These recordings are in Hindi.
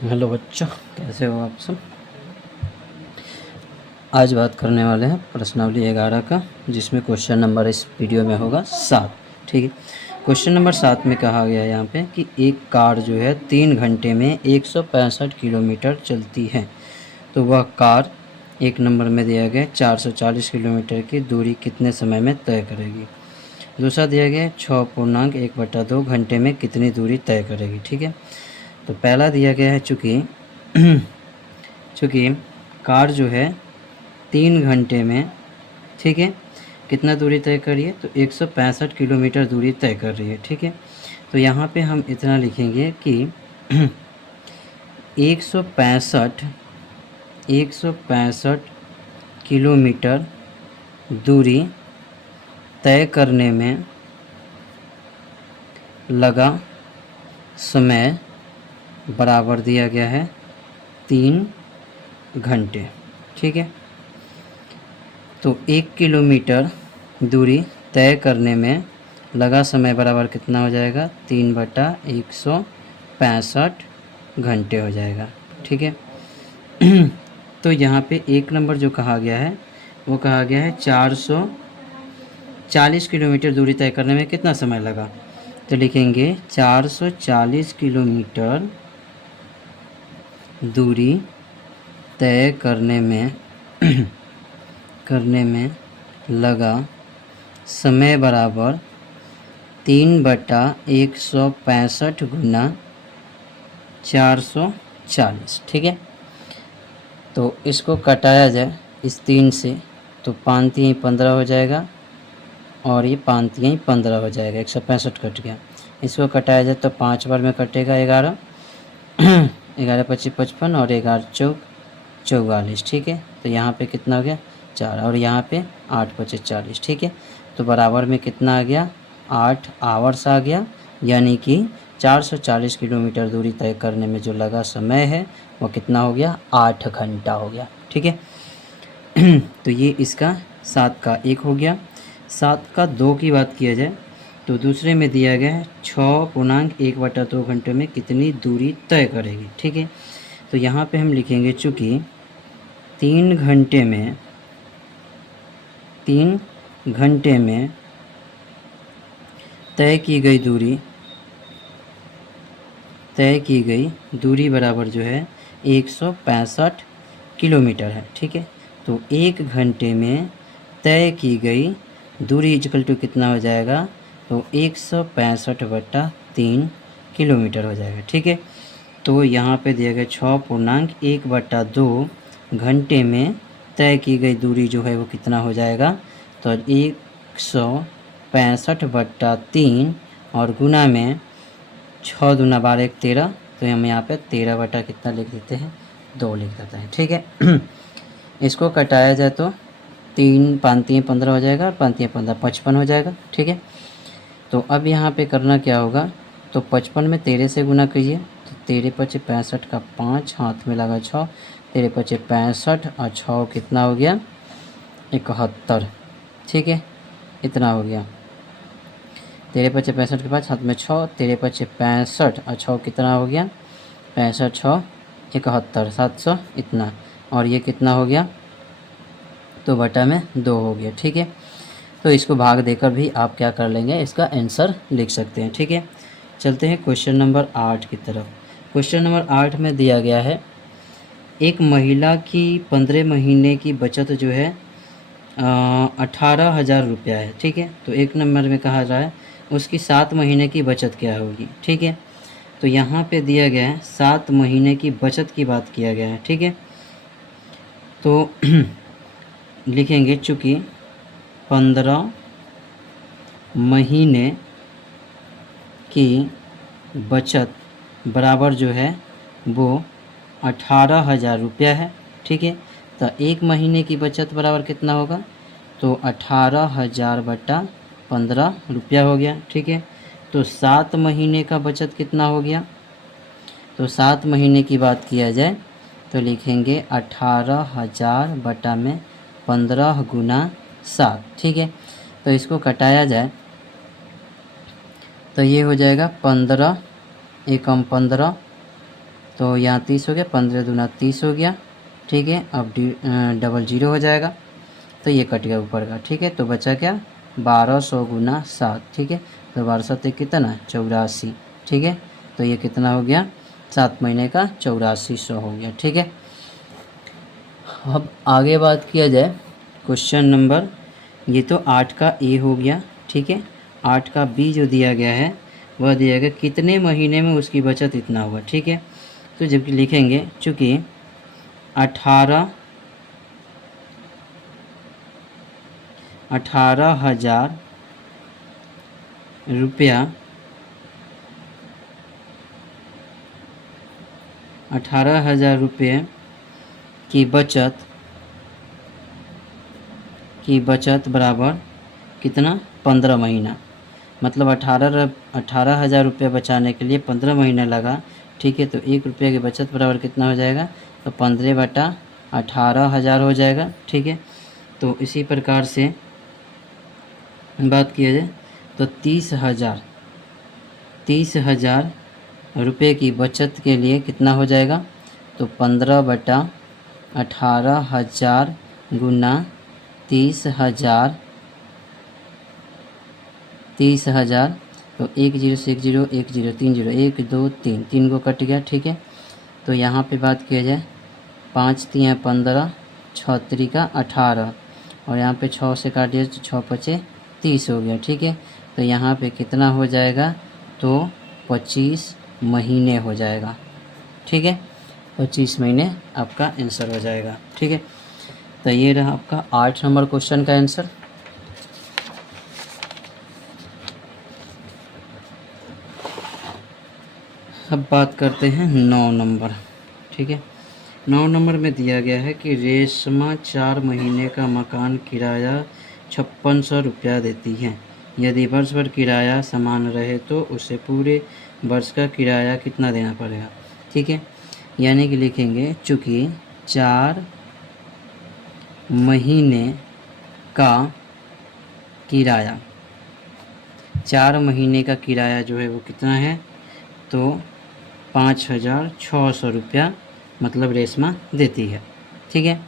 हेलो बच्चों, कैसे हो आप सब। आज बात करने वाले हैं प्रश्नावली 11 का, जिसमें क्वेश्चन नंबर इस वीडियो में होगा 7। ठीक है। क्वेश्चन नंबर 7 में कहा गया है यहाँ पे कि एक कार जो है 3 घंटे में 165 किलोमीटर चलती है, तो वह कार एक नंबर में दिया गया 440 किलोमीटर की दूरी कितने समय में तय करेगी। दूसरा दिया गया 6.1/2 घंटे में कितनी दूरी तय करेगी। ठीक है। तो पहला दिया गया है चूँकि कार जो है 3 घंटे में, ठीक है, कितना दूरी तय कर रही है, तो 165 किलोमीटर दूरी तय कर रही है। ठीक है। तो यहाँ पे हम इतना लिखेंगे कि 165 किलोमीटर दूरी तय करने में लगा समय बराबर दिया गया है 3 घंटे। ठीक है। तो 1 किलोमीटर दूरी तय करने में लगा समय बराबर कितना हो जाएगा, 3/165 घंटे हो जाएगा। ठीक है। तो यहाँ पे एक नंबर जो कहा गया है वो कहा गया है 440 किलोमीटर दूरी तय करने में कितना समय लगा, तो लिखेंगे 440 किलोमीटर दूरी तय करने में लगा समय बराबर 3/165 गुना 440। ठीक है। तो इसको कटाया जाए इस 3 से, तो 5 3 15 हो जाएगा और ये 5 3 15 हो जाएगा, 165 कट गया। इसको कटाया जाए तो 5 बार में कटेगा 11 11 25 55 और 11 चौक 44। ठीक है। तो यहाँ पे कितना हो गया 4 और यहाँ पे 8 25 40। ठीक है। तो बराबर में कितना आ गया 8 आवर्स आ गया, यानी कि 440 किलोमीटर दूरी तय करने में जो लगा समय है वो कितना हो गया 8 घंटा हो गया। ठीक है। तो ये इसका 7 का 1 हो गया। 7 का 2 की बात किया जाए तो दूसरे में दिया गया है 6.1/2 घंटे में कितनी दूरी तय करेगी। ठीक है। तो यहाँ पे हम लिखेंगे चूँकि 3 घंटे में तय की गई दूरी बराबर जो है 165 किलोमीटर है। ठीक है। तो 1 घंटे में तय की गई दूरी इक्वल टू कितना हो जाएगा, तो 165/3 किलोमीटर हो जाएगा। ठीक है। तो यहाँ पे दिया गया 6.1/2 घंटे में तय की गई दूरी जो है वो कितना हो जाएगा, तो 165/3 और गुना में 6 दूना 12 1 13, तो हम यहाँ पे 13 बटा कितना लिख देते हैं 2 लिख देते हैं। ठीक है। इसको कटाया जाए तो 3 5 3 15 हो जाएगा और 5 3 15 55 हो जाएगा। ठीक है। तो अब यहाँ पे करना क्या होगा, तो 55 में 13 से गुना कीजिए, तो 13 5 65 का 5 हाथ में लगा 6, 13 5 65 और 6 कितना हो गया 71। ठीक है। इतना हो गया 13 5 65 के 5 हाथ में 6, 13 5 65 और 6 कितना हो गया 65 6 71 700 इतना, और ये कितना हो गया, तो बटा में 2 हो गया। ठीक है। तो इसको भाग देकर भी आप क्या कर लेंगे, इसका आंसर लिख सकते हैं। ठीक है। चलते हैं क्वेश्चन नंबर 8 की तरफ। क्वेश्चन नंबर 8 में दिया गया है एक महिला की 15 महीने की बचत जो है 18,000 रुपया है। ठीक है। तो एक नंबर में कहा जा रहा है उसकी 7 महीने की बचत क्या होगी। ठीक है। तो यहाँ पे दिया गया है 7 महीने की बचत की बात किया गया है। ठीक है। तो लिखेंगे चूँकि 15 महीने की बचत बराबर जो है वो 18,000 रुपया है। ठीक है। तो 1 महीने की बचत बराबर कितना होगा, तो 18,000 बटा 15 रुपया हो गया। ठीक है। तो 7 महीने का बचत कितना हो गया, तो 7 महीने की बात किया जाए तो लिखेंगे 18,000 बटा में 15 गुना 7। ठीक है। तो इसको कटाया जाए तो ये हो जाएगा 15 एकम 15, तो यहाँ 30 हो गया, 15 दूना 30 हो गया, ठीक है। अब डबल जीरो हो जाएगा तो ये कट गया ऊपर का, ठीक है। तो बचा क्या, 1200 गुना 7, ठीक है। तो 1200 कितना 84, ठीक है। तो ये कितना हो गया, 7 महीने का 8400 हो गया, ठीक है। अब आगे बात किया जाए क्वेश्चन नंबर, ये तो 8 का ए हो गया, ठीक है। 8 का बी जो दिया गया है वह दिया गया कितने महीने में उसकी बचत इतना हुआ, ठीक है। तो जब लिखेंगे चूँकि 18,000 रुपया 18,000 रुपये की बचत बराबर कितना, 15 महीना। मतलब 18,000 रुपये बचाने के लिए 15 महीना लगा, ठीक है। तो 1 रुपये की बचत बराबर कितना हो जाएगा, तो 15/18,000 हो जाएगा, ठीक है। तो इसी प्रकार से बात किया जाए तो 30,000 रुपये की बचत के लिए कितना हो जाएगा, तो 15/18,000 गुना 30,000, तो 1 0 से 1 0 1 0 3 0 1 2 3 3 को कट गया, ठीक है। तो यहाँ पे बात किया जाए 5 3 15 6 3 18 और यहाँ पे 6 से काट दिया तो 6 5 30 हो गया, ठीक है। तो यहाँ पे कितना हो जाएगा, तो 25 महीने हो जाएगा, ठीक है। 25 महीने आपका आंसर हो जाएगा, ठीक है। तो ये रहा आपका 8 नंबर क्वेश्चन का आंसर। अब बात करते हैं 9 नंबर, ठीक है। 9 नंबर में दिया गया है कि रेशमा 4 महीने का मकान किराया 5600 रुपया देती है। यदि वर्ष भर किराया समान रहे तो उसे पूरे वर्ष का किराया कितना देना पड़ेगा, ठीक है। यानी कि लिखेंगे चूँकि 4 महीने का किराया, 4 महीने का किराया जो है वो कितना है, तो 5,600 रुपया मतलब रेशमा देती है, ठीक है।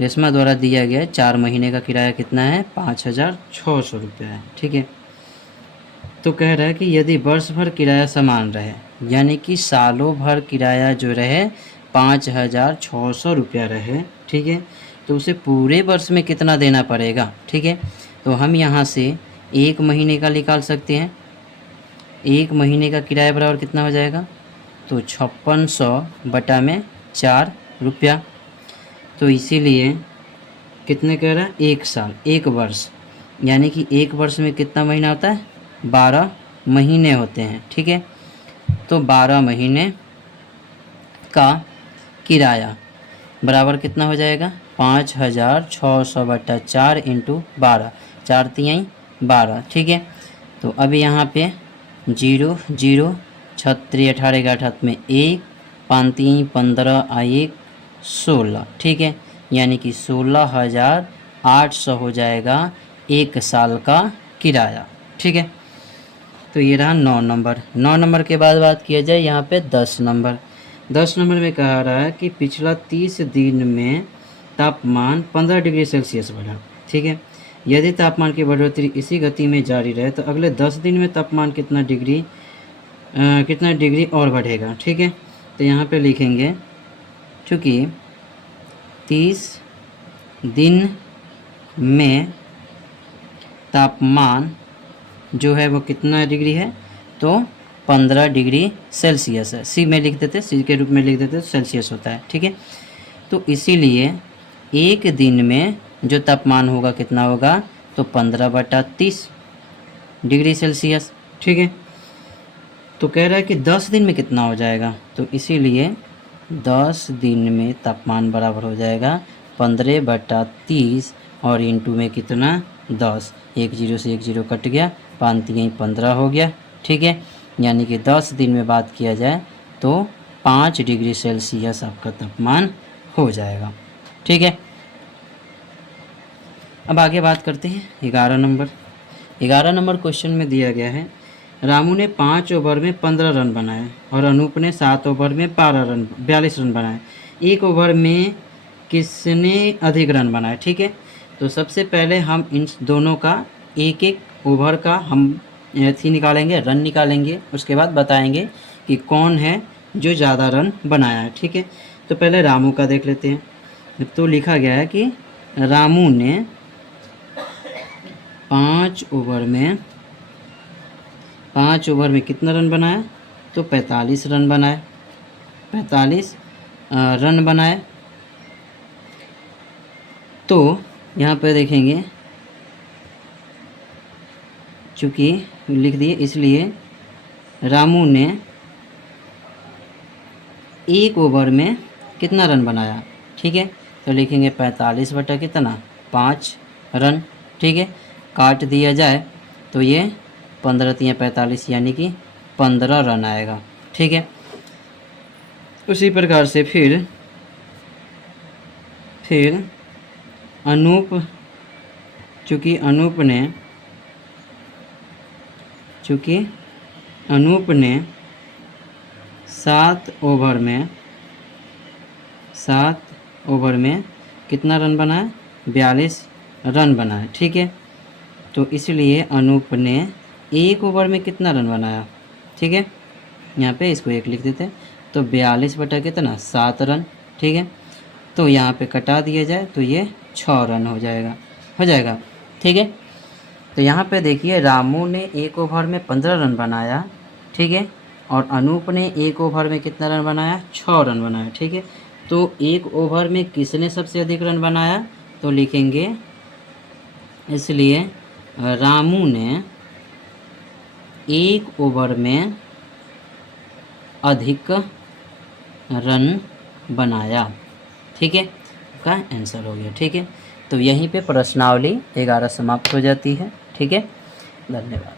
रेशमा द्वारा दिया गया 4 महीने का किराया कितना है, 5,600 रुपया है, ठीक है। तो कह रहा है कि यदि वर्ष भर किराया समान रहे, यानी कि सालों भर किराया जो रहे 5,600 रुपया रहे, ठीक है। तो उसे पूरे वर्ष में कितना देना पड़ेगा, ठीक है। तो हम यहाँ से 1 महीने का निकाल सकते हैं। 1 महीने का किराया बराबर कितना हो जाएगा, तो 5600 बटा में 4 रुपया। तो इसीलिए कितने कह रहा है, 1 साल, 1 वर्ष, यानी कि 1 वर्ष में कितना महीना होता है, 12 महीने होते हैं, ठीक है। तो 12 महीने का किराया बराबर कितना हो जाएगा, 5,600 बटा 4 इंटू 12, 4 तिहाई 12, ठीक है। तो अब यहाँ पे 0 0 36 18 का 18 में 1 5 3 15 1 16, ठीक है। यानी कि 16,800 हो जाएगा 1 साल का किराया, ठीक है। तो ये रहा 9 नंबर। 9 नंबर के बाद बात किया जाए यहाँ पे 10 नंबर। 10 नंबर में कहा रहा है कि पिछला 30 दिन में तापमान 15 डिग्री सेल्सियस बढ़ा, ठीक है। यदि तापमान की बढ़ोतरी इसी गति में जारी रहे तो अगले 10 दिन में तापमान कितना डिग्री और बढ़ेगा, ठीक है। तो यहाँ पे लिखेंगे चूँकि 30 दिन में तापमान जो है वो कितना डिग्री है, तो 15 डिग्री सेल्सियस है। सी में लिख देते, सी के रूप में लिख देते तो सेल्सियस होता है, ठीक है। तो इसीलिए 1 दिन में जो तापमान होगा कितना होगा, तो 15/30 डिग्री सेल्सियस, ठीक है। तो कह रहा है कि 10 दिन में कितना हो जाएगा, तो इसीलिए 10 दिन में तापमान बराबर हो जाएगा 15/30 और इंटू में कितना 10, 1 0 से 1 0 कट गया, 5 3 15 हो गया, ठीक है। यानी कि 10 दिन में बात किया जाए तो 5 डिग्री सेल्सियस आपका तापमान हो जाएगा, ठीक है। अब आगे बात करते हैं 11 नंबर। 11 नंबर क्वेश्चन में दिया गया है रामू ने 5 ओवर में 15 रन बनाए और अनूप ने 7 ओवर में 42 रन बनाए। एक ओवर में किसने अधिक रन बनाए? ठीक है, तो सबसे पहले हम इन दोनों का एक एक ओवर का हम निकालेंगे, रन निकालेंगे, उसके बाद बताएंगे कि कौन है जो ज़्यादा रन बनाया है। ठीक है, तो पहले रामू का देख लेते हैं। तो लिखा गया है कि रामू ने 5 ओवर में कितना रन बनाया? तो 45 रन बनाए, 45 रन बनाए। तो यहाँ पे देखेंगे, चूँकि लिख दिए इसलिए रामू ने एक ओवर में कितना रन बनाया? ठीक है, तो लिखेंगे 45 बटा कितना? 5 रन। ठीक है, काट दिया जाए तो ये 15 तिया 45 यानी कि 15 रन आएगा। ठीक है, उसी प्रकार से फिर अनूप, चूँकि अनूप ने 7 ओवर में कितना रन बनाया? 42 रन बनाए। ठीक है, तो इसलिए अनूप ने एक ओवर में कितना रन बनाया? ठीक है, यहाँ पे इसको 1 लिख देते हैं, तो 42 बटा कितना? 7 रन। ठीक है, तो यहाँ पे कटा दिया जाए तो ये 6 रन हो जाएगा। ठीक है, तो यहाँ पे देखिए रामू ने एक ओवर में 15 रन बनाया। ठीक है, और अनूप ने एक ओवर में कितना रन बनाया? 6 रन बनाया। ठीक है, तो एक ओवर में किसने सबसे अधिक रन बनाया? तो लिखेंगे, इसलिए रामू ने एक ओवर में अधिक रन बनाया। ठीक है, का आंसर हो गया। ठीक है, तो यहीं पे प्रश्नावली 11 समाप्त हो जाती है। ठीक है, धन्यवाद।